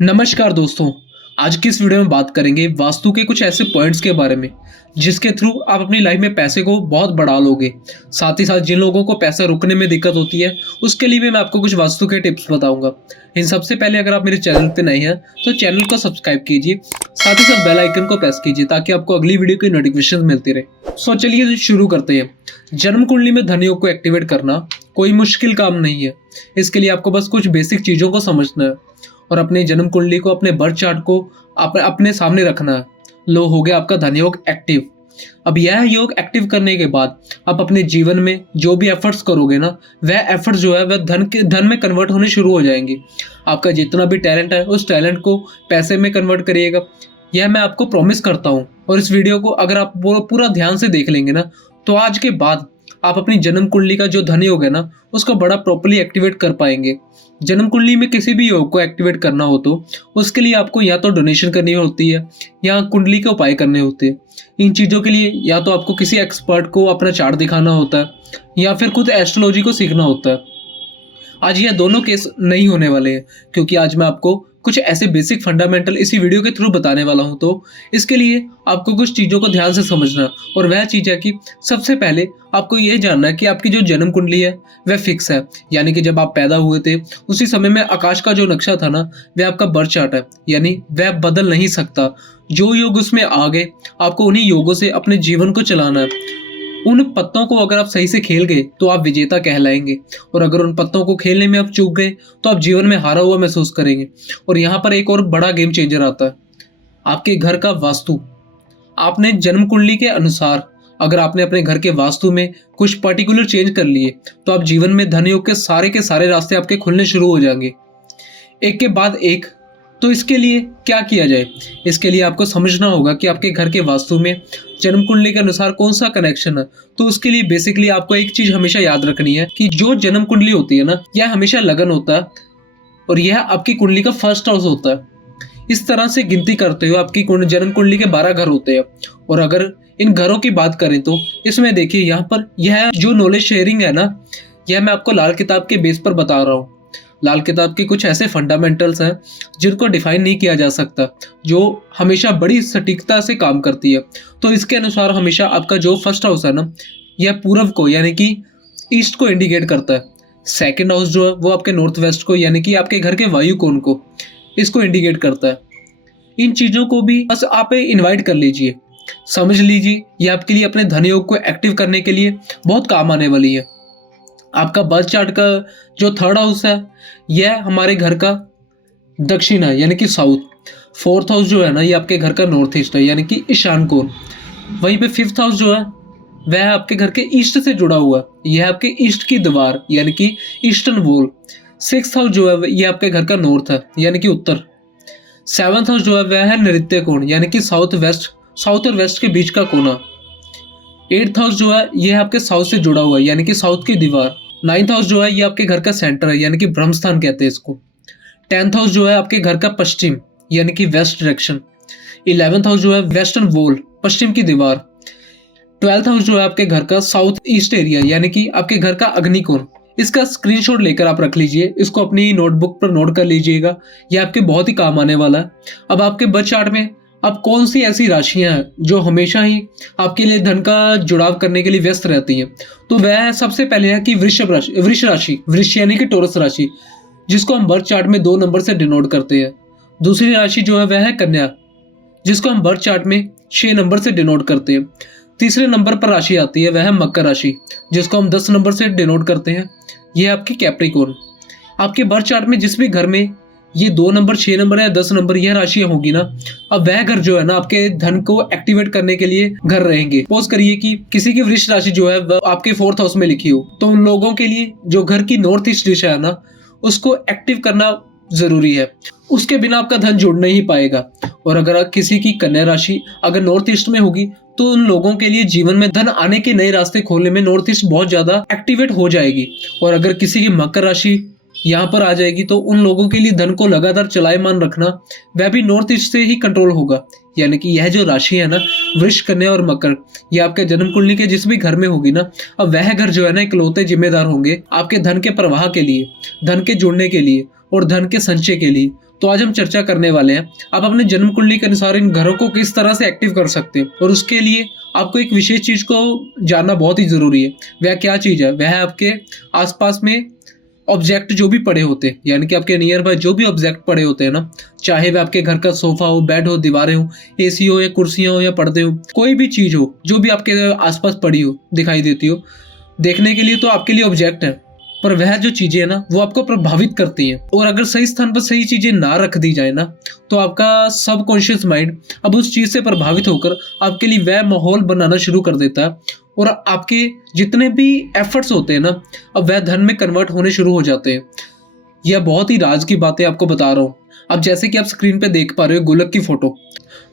नमस्कार दोस्तों। आज की इस वीडियो में बात करेंगे वास्तु के कुछ ऐसे पॉइंट्स के बारे में जिसके थ्रू आप अपनी लाइफ में पैसे को बहुत बढ़ा लोगे। साथ ही साथ जिन लोगों को पैसा रुकने में दिक्कत होती है उसके लिए भी मैं आपको कुछ वास्तु के टिप्स बताऊंगा। इन सबसे पहले अगर आप मेरे चैनल पे नए हैं तो चैनल को सब्सक्राइब कीजिए, साथ ही साथ बेल आइकन को प्रेस कीजिए ताकि आपको अगली वीडियो की नोटिफिकेशन मिलती रहे। सो चलिए शुरू करते हैं। जन्म कुंडली में धन योग को एक्टिवेट करना कोई मुश्किल काम नहीं है। इसके लिए आपको बस कुछ बेसिक चीज़ों को समझना है और अपने जन्म कुंडली को, अपने बर्थ चार्ट को अपने सामने रखना है। लो, हो गया आपका धन योग एक्टिव। अब यह योग एक्टिव करने के बाद आप अपने जीवन में जो भी एफर्ट्स करोगे ना, वह एफर्ट्स जो है वह धन में कन्वर्ट होने शुरू हो जाएंगे। आपका जितना भी टैलेंट है उस टैलेंट को पैसे में कन्वर्ट करिएगा, यह मैं आपको प्रॉमिस करता हूँ। और इस वीडियो को अगर आप पूरा ध्यान से देख लेंगे ना, तो आज के बाद आप अपनी जन्म कुंडली का जो धन योग है ना, उसको बड़ा प्रॉपर्ली एक्टिवेट कर पाएंगे। जन्म कुंडली में किसी भी योग को एक्टिवेट करना हो तो उसके लिए आपको या तो डोनेशन करनी होती है या कुंडली के उपाय करने होते हैं। इन चीज़ों के लिए या तो आपको किसी एक्सपर्ट को अपना चार्ट दिखाना होता है या फिर खुद एस्ट्रोलॉजी को सीखना होता है। आज यह दोनों केस नहीं होने वाले हैं, क्योंकि आज मैं आपको कुछ ऐसे बेसिक फंडामेंटल इसी वीडियो के थ्रू बताने वाला हूं। तो इसके लिए आपको कुछ चीज़ों को ध्यान से समझना, और वह चीज़ है कि सबसे पहले आपको यह जानना है कि आपकी जो जन्म कुंडली है वह फिक्स है, यानी कि जब आप पैदा हुए थे उसी समय में आकाश का जो नक्शा था ना, वह आपका बर्थ चार्ट है, यानी वह बदल नहीं सकता। जो योग उसमें आ गए, आपको उन्हीं योगों से अपने जीवन को चलाना है। उन पत्तों को अगर आप सही से खेल गए तो आप विजेता कहलाएंगे, और अगर उन पत्तों को खेलने में आप चूक गए तो आप जीवन में हारा हुआ महसूस करेंगे। और यहाँ पर एक और बड़ा गेम चेंजर आता है, आपके घर का वास्तु। आपने जन्म कुंडली के अनुसार अगर आपने अपने घर के वास्तु में कुछ पर्टिकुलर चेंज कर लिए तो आप जीवन में धन योग के सारे रास्ते आपके खुलने शुरू हो जाएंगे, एक के बाद एक। तो इसके लिए क्या किया जाए? इसके लिए आपको समझना होगा कि आपके घर के वास्तु में जन्म कुंडली के अनुसार कौन सा कनेक्शन है। तो उसके लिए बेसिकली आपको एक चीज हमेशा याद रखनी है कि जो जन्म कुंडली होती है ना, यह हमेशा लगन होता है और यह आपकी कुंडली का फर्स्ट हाउस होता है। इस तरह से गिनती करते हुए आपकी जन्म कुंडली के 12 घर होते हैं। और अगर इन घरों की बात करें तो इसमें देखिए, यहाँ पर यह जो नॉलेज शेयरिंग है ना, यह मैं आपको लाल किताब के बेस पर बता रहा हूँ। लाल किताब के कुछ ऐसे फंडामेंटल्स हैं जिनको डिफाइन नहीं किया जा सकता, जो हमेशा बड़ी सटीकता से काम करती है। तो इसके अनुसार हमेशा आपका जो फर्स्ट हाउस है ना, यह पूर्व को यानी कि ईस्ट को इंडिकेट करता है। सेकंड हाउस जो है वो आपके नॉर्थ वेस्ट को यानी कि आपके घर के वायु कोण को, इसको इंडिकेट करता है। इन चीज़ों को भी बस आप इन्वाइट कर लीजिए, समझ लीजिए, ये आपके लिए अपने धन योग को एक्टिव करने के लिए बहुत काम आने वाली है। आपका बर्थ चार्ट का जो थर्ड हाउस है यह हमारे घर का दक्षिण है, यानी कि साउथ। फोर्थ हाउस जो है ना, ये आपके घर का नॉर्थ ईस्ट है, यानी कि ईशान कोण। वहीं पे फिफ्थ हाउस जो है वह आपके घर के ईस्ट से जुड़ा हुआ है, यह आपके ईस्ट की दीवार यानी कि ईस्टर्न वॉल। सिक्स्थ हाउस जो है यह आपके घर का नॉर्थ है, यानी कि उत्तर। सेवंथ हाउस जो है वह है नृत्य कोण, यानी कि साउथ और वेस्ट के बीच का कोना। एट्थ हाउस जो है यह आपके साउथ से जुड़ा हुआ है, यानी कि साउथ की दीवार। नाइन्थ हाउस जो है ये आपके घर का सेंटर है, यानी कि ब्रह्मस्थान कहते हैं इसको। 10th हाउस जो है आपके घर का पश्चिम, यानी कि वेस्ट डायरेक्शन। 11th हाउस जो है वेस्टर्न वॉल, पश्चिम की दीवार। 12th हाउस जो है आपके घर का साउथ ईस्ट एरिया, यानी कि आपके घर का अग्निकोण। इसका स्क्रीनशॉट लेकर आप रख लीजिए, इसको अपनी नोटबुक पर नोट कर लीजिएगा, यह आपके बहुत ही काम आने वाला है। अब आपके बर्थ चार्ट में अब कौन सी ऐसी राशियां हैं जो हमेशा ही आपके लिए धन का जुड़ाव करने के लिए व्यस्त रहती हैं? तो वह सबसे पहले है कि वृष राशि, वृष यानी कि टोरस राशि, जिसको हम बर्थ चार्ट में 2 नंबर से डिनोट करते हैं। दूसरी राशि जो है वह है कन्या, जिसको हम बर्थ चार्ट में 6 नंबर से डिनोट करते हैं। तीसरे नंबर पर राशि आती है वह है मकर राशि, जिसको हम 10 नंबर से डिनोट करते हैं। यह आपकी कैप्रिकॉर्न। आपके बर्थ चार्ट में जिस भी घर में ये 2 नंबर, 6 नंबर या 10 नंबर यह राशियां होगी ना, अब वह घर जो है ना आपके धन को एक्टिवेट करने के लिए घर रहेंगे। सपोज करिए कि किसी की वृष राशि जो है वह आपके 4th हाउस में लिखी हो, तो उन लोगों के लिए जो घर की नॉर्थ ईस्ट दिशा है ना, उसको एक्टिव करना जरूरी है। उसके बिना आपका धन जुड़ नहीं पाएगा। और अगर किसी की कन्या राशि अगर नॉर्थ ईस्ट में होगी तो उन लोगों के लिए जीवन में धन आने के नए रास्ते खोलने में नॉर्थ ईस्ट बहुत ज्यादा एक्टिवेट हो जाएगी। और अगर किसी की मकर राशि यहाँ पर आ जाएगी तो उन लोगों के लिए धन को लगातार चलायमान रखना वह भी नॉर्थ ईस्ट से ही कंट्रोल होगा। यानी कि यह जो राशि है ना, वृष, कन्या और मकर, ये आपके जन्म कुंडली के जिस भी घर में होगी ना, अब वह घर जो है ना इकलौते जिम्मेदार होंगे आपके धन के प्रवाह के लिए, धन के जुड़ने के लिए और धन के संचय के लिए। तो आज हम चर्चा करने वाले हैं आप अपने जन्म कुंडली के अनुसार इन घरों को किस तरह से एक्टिव कर सकते हैं। और उसके लिए आपको एक विशेष चीज को जानना बहुत ही जरूरी है। वह क्या चीज है? वह है आपके आसपास में ऑब्जेक्ट जो भी पड़े होते हैं, यानी कि आपके नियर बाय जो भी ऑब्जेक्ट पड़े होते हैं ना, चाहे वह आपके घर का सोफा हो, बेड हो, दीवारें हो, एसी हो या कुर्सियां हो या पर्दे हो, कोई भी चीज हो जो भी आपके आसपास पड़ी हो, दिखाई देती हो, देखने के लिए तो आपके लिए ऑब्जेक्ट है, पर वह जो चीजें है ना वो आपको प्रभावित करती हैं। और अगर सही स्थान पर सही चीजें ना रख दी जाए ना, तो आपका सबकॉन्शियस माइंड अब उस चीज से प्रभावित होकर आपके लिए वह माहौल बनाना शुरू कर देता है। और आपके जितने भी एफर्ट्स होते हैं ना, अब वह धन में कन्वर्ट होने शुरू हो जाते हैं। यह बहुत ही राज की बातें आपको बता रहा हूँ। अब जैसे कि आप स्क्रीन पे देख पा रहे हो गुल्लक की फोटो।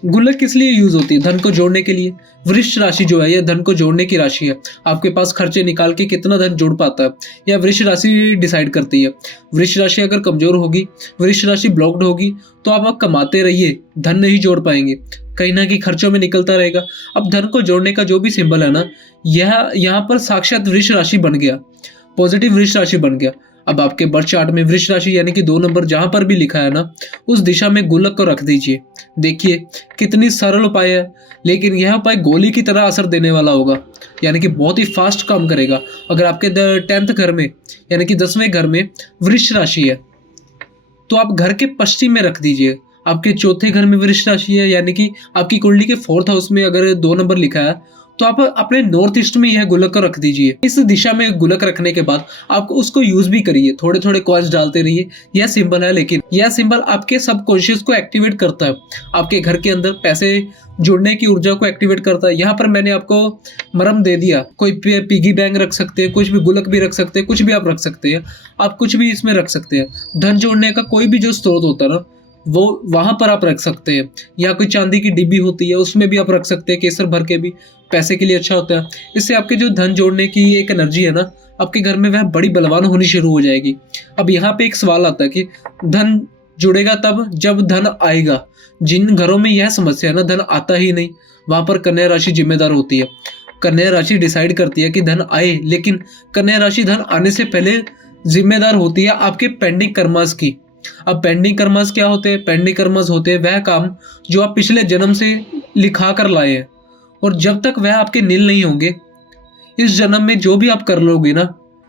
गुल्लक किस लिए यूज होती है? धन को जोड़ने के लिए। वृश्च राशि जो है यह धन को जोड़ने की राशि है। आपके पास खर्चे निकाल के कितना धन जोड़ पाता है, यह वृश्च राशि डिसाइड करती है। वृश्च राशि अगर कमजोर होगी, वृश्च राशि ब्लॉक्ड होगी, तो आप कमाते रहिए, धन नहीं जोड़ पाएंगे, कहीं ना कहीं खर्चों में निकलता रहेगा। अब धन को जोड़ने का जो भी सिंबल है ना, यह यहाँ पर साक्षात वृश्च राशि बन गया, पॉजिटिव वृश्च राशि बन गया। अब आपके बर्थ चार्ट में वृश्च राशि यानी कि 2 नंबर जहां पर भी लिखा है ना, उस दिशा में गुल्लक को रख दीजिए। देखिए कितनी सरल उपाय है, लेकिन यह उपाय गोली की तरह असर देने वाला होगा, यानी कि बहुत ही फास्ट काम करेगा। अगर आपके 10th घर में यानी कि 10वें घर में वृश्च राशि है, तो आप घर के पश्चिम में रख दीजिए। आपके 4थे घर में वृश्च राशि है, यानी कि आपकी कुंडली के 4th हाउस में अगर 2 नंबर लिखा है, तो आप अपने नॉर्थ ईस्ट में यह गुल्लक को रख दीजिए। इस दिशा में गुल्लक रखने के बाद आप उसको यूज भी करिए, थोड़े थोड़े कॉइन्स डालते रहिए। यह सिंबल है, लेकिन यह सिंबल आपके सबकॉन्शियस को एक्टिवेट करता है, आपके घर के अंदर पैसे जुड़ने की ऊर्जा को एक्टिवेट करता है। यहाँ पर मैंने आपको मरम दे दिया। कोई पिगी बैंक रख सकते हैं, कुछ भी गुल्लक भी रख सकते हैं, कुछ भी आप रख सकते हैं, आप कुछ भी इसमें रख सकते हैं। धन जोड़ने का कोई भी जो स्रोत होता है ना, वो वहां पर आप रख सकते हैं। या कोई चांदी की डिब्बी होती है, उसमें भी आप रख सकते हैं, केसर भर के भी पैसे के लिए अच्छा होता है। इससे आपके जो धन जोड़ने की एक एनर्जी है ना, आपके घर में वह बड़ी बलवान होनी शुरू हो जाएगी। अब यहाँ पे एक सवाल आता है कि धन जुड़ेगा तब जब धन आएगा। जिन घरों में यह समस्या है ना, धन आता ही नहीं, वहां पर कन्या राशि जिम्मेदार होती है। कन्या राशि डिसाइड करती है कि धन आए, लेकिन कन्या राशि धन आने से पहले जिम्मेदार होती है आपके पेंडिंग कर्मास की। अब पेंडिंग कर्मास क्या होते हैं? पेंडिंग कर्मास होते हैं वह काम जो आप पिछले जन्म से लिखा कर लाए हैं, और जब तक वह आपके नील नहीं होंगे, इस जन्म में जो भी आप कर लोगे ना,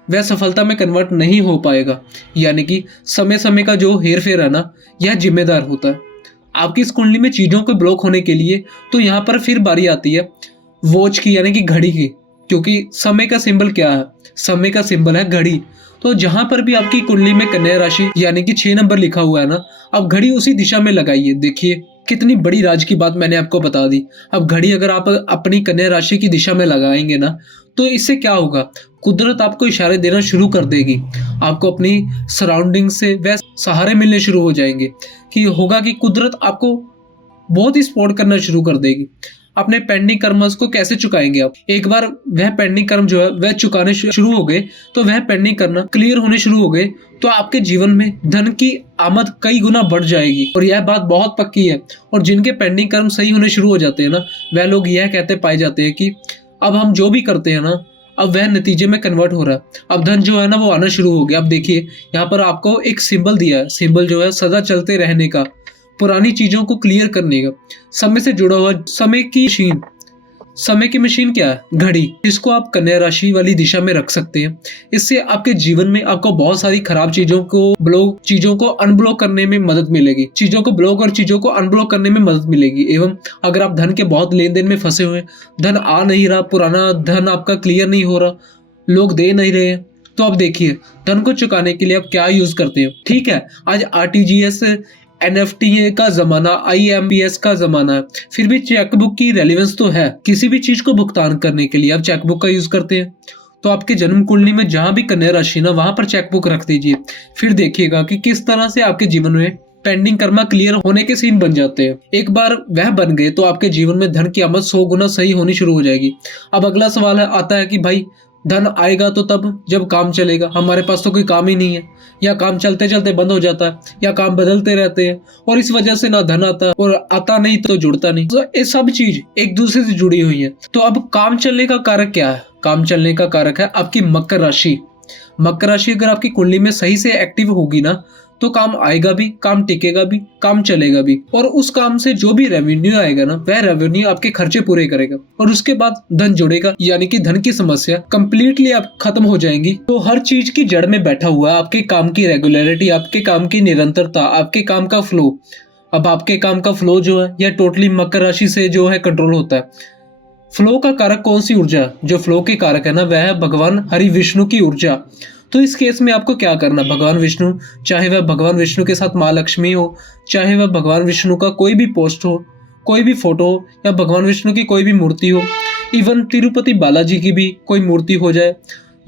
वह सफलता में कन्वर्ट नहीं हो पाएगा। यानी कि समय समय का जो हेर फेर है ना, यह जिम्मेदार होता है आपकी इस कुंडली में चीजों को ब्लॉक होने के लिए। तो यहाँ पर फिर बारी आती है वॉच की, यानी कि घड़ी की, क्योंकि समय का सिंबल क्या है? समय का सिंबल है घड़ी। तो जहां पर भी आपकी कुंडली में कन्या राशि यानी कि 6 नंबर लिखा हुआ है ना, अब घड़ी उसी दिशा में लगाइए। देखिए कितनी बड़ी राज की बात मैंने आपको बता दी। अब घड़ी अगर आप अपनी कन्या राशि की दिशा में लगाएंगे ना, तो इससे क्या होगा? कुदरत आपको इशारे देना शुरू कर देगी। आपको अपनी सराउंडिंग से वह सहारे मिलने शुरू हो जाएंगे कि होगा कि कुदरत आपको बहुत ही सपोर्ट करना शुरू कर देगी। अपने पेंडिंग कर्मस को कैसे चुकाएंगे आप? एक बार वह पेंडिंग कर्म जो है वह चुकाने शुरू हो गए, तो वह पेंडिंग करना क्लियर होने शुरू हो गए, तो आपके जीवन में धन की आमद कई गुना बढ़ जाएगी। और यह बात बहुत पक्की है। और जिनके पेंडिंग कर्म सही होने शुरू हो जाते हैं ना, वह लोग यह कहते पाए जाते हैं कि अब हम जो भी करते हैं ना, अब वह नतीजे में कन्वर्ट हो रहा है। अब धन जो है ना वो आना शुरू हो गया। अब देखिए यहाँ पर आपको एक सिंबल दिया है, सिंबल जो है सदा चलते रहने का, पुरानी चीजों को क्लियर करने का, समय से जुड़ा हुआ समय की मशीन। समय की मशीन क्या है? घड़ी। इसको आप कन्या राशि वाली दिशा में रख सकते हैं। इससे आपके जीवन में आपको बहुत सारी खराब चीजों को अनब्लॉक करने में मदद मिलेगी। चीजों को ब्लॉक और चीजों को अनब्लॉक करने में मदद मिलेगी। एवं अगर आप धन के बहुत लेन देन में फंसे हुए हैं, धन आ नहीं रहा, पुराना धन आपका क्लियर नहीं हो रहा, लोग दे नहीं रहे, तो आप देखिए धन को चुकाने के लिए आप क्या यूज करते हैं। ठीक है, आज RTGS NFT का जमाना, IMPS का जमाना है, फिर भी चेकबुक की रेलेवेंस तो है। किसी भी चीज को भुगतान करने के लिए आप चेकबुक का यूज करते हैं। तो आपके जन्म कुंडली में जहां भी कन्या राशि ना, वहां पर चेकबुक रख दीजिए। फिर देखिएगा कि किस तरह से आपके जीवन में पेंडिंग कर्मा क्लियर होने के सीन बन जाते हैं। एक बार वह बन गए तो आपके जीवन में धन की आमद 100 गुना सही होनी शुरू हो जाएगी। अब अगला सवाल आता है कि भाई धन आएगा तो तब जब काम चलेगा। हमारे पास तो कोई काम ही नहीं है, या काम चलते चलते बंद हो जाता है, या काम बदलते रहते हैं, और इस वजह से ना धन आता और आता नहीं तो जुड़ता नहीं। तो ये सब चीज एक दूसरे से जुड़ी हुई है। तो अब काम चलने का कारक क्या है? काम चलने का कारक है आपकी मकर राशि। मकर राशि अगर आपकी कुंडली में सही से एक्टिव होगी ना, तो काम आएगा भी, काम टिकेगा भी, काम चलेगा भी, और उस काम से जो भी रेवेन्यू आएगा ना, वह रेवेन्यू आपके खर्चे पूरे करेगा और उसके बाद धन जुड़ेगा, यानी कि धन की समस्या कंप्लीटली आप खत्म हो जाएंगी। तो हर चीज की जड़ में बैठा हुआ आपके काम की रेगुलरिटी, आपके काम की निरंतरता, आपके काम का फ्लो। अब आपके काम का फ्लो जो है यह टोटली मकर राशि से जो है कंट्रोल होता है। फ्लो का कारक कौन सी ऊर्जा? जो फ्लो के कारक है ना, वह है भगवान हरि विष्णु की ऊर्जा। तो इस केस में आपको क्या करना, भगवान विष्णु, चाहे वह भगवान विष्णु के साथ माँ लक्ष्मी हो, चाहे वह भगवान विष्णु का कोई भी पोस्ट हो, कोई भी फोटो हो, या भगवान विष्णु की कोई भी मूर्ति हो, इवन तिरुपति बालाजी की भी कोई मूर्ति हो जाए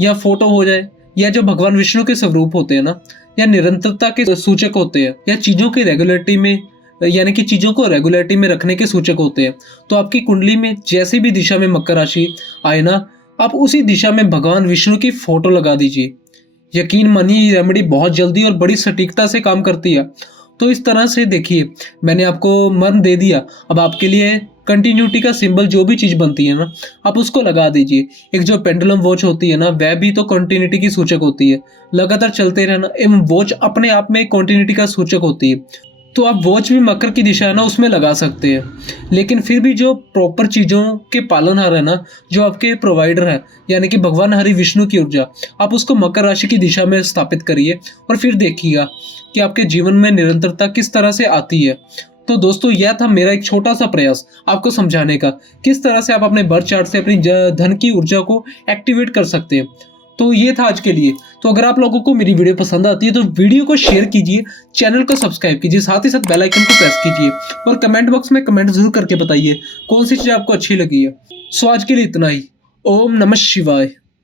या फोटो हो जाए, या जो भगवान विष्णु के स्वरूप होते हैं ना, या निरंतरता के सूचक होते हैं, या चीजों की रेगुलरिटी में, यानी कि चीजों को रेगुलरिटी में रखने के सूचक होते हैं। तो आपकी कुंडली में जैसी भी दिशा में मकर राशि आए ना, आप उसी दिशा में भगवान विष्णु की फोटो लगा दीजिए। यकीन मानिए ये रेमेडी बहुत जल्दी और बड़ी सटीकता से काम करती है। तो इस तरह से देखिए, मैंने आपको मर्म दे दिया। अब आपके लिए कंटिन्यूटी का सिंबल जो भी चीज बनती है ना, आप उसको लगा दीजिए। एक जो पेंडुलम वॉच होती है ना, वह भी तो कंटिन्यूटी की सूचक होती है, लगातार चलते रहना। एवं वॉच अपने आप में कंटिन्यूटी का सूचक होती है। तो आप वॉच भी मकर की दिशा है ना उसमें लगा सकते हैं, लेकिन फिर भी जो प्रॉपर चीज़ों के पालनहार है ना, जो आपके प्रोवाइडर है, यानी कि भगवान हरि विष्णु की ऊर्जा, आप उसको मकर राशि की दिशा में स्थापित करिए और फिर देखिएगा कि आपके जीवन में निरंतरता किस तरह से आती है। तो दोस्तों, यह था मेरा एक छोटा सा प्रयास आपको समझाने का, किस तरह से आप अपने बर्थ चार्ट से अपनी धन की ऊर्जा को एक्टिवेट कर सकते हैं। तो ये था आज के लिए। तो अगर आप लोगों को मेरी वीडियो पसंद आती है तो वीडियो को शेयर कीजिए, चैनल को सब्सक्राइब कीजिए, साथ ही साथ बेल आइकन को प्रेस कीजिए और कमेंट बॉक्स में कमेंट जरूर करके बताइए कौन सी चीज़ आपको अच्छी लगी है। सो आज के लिए इतना ही। ओम नमः शिवाय।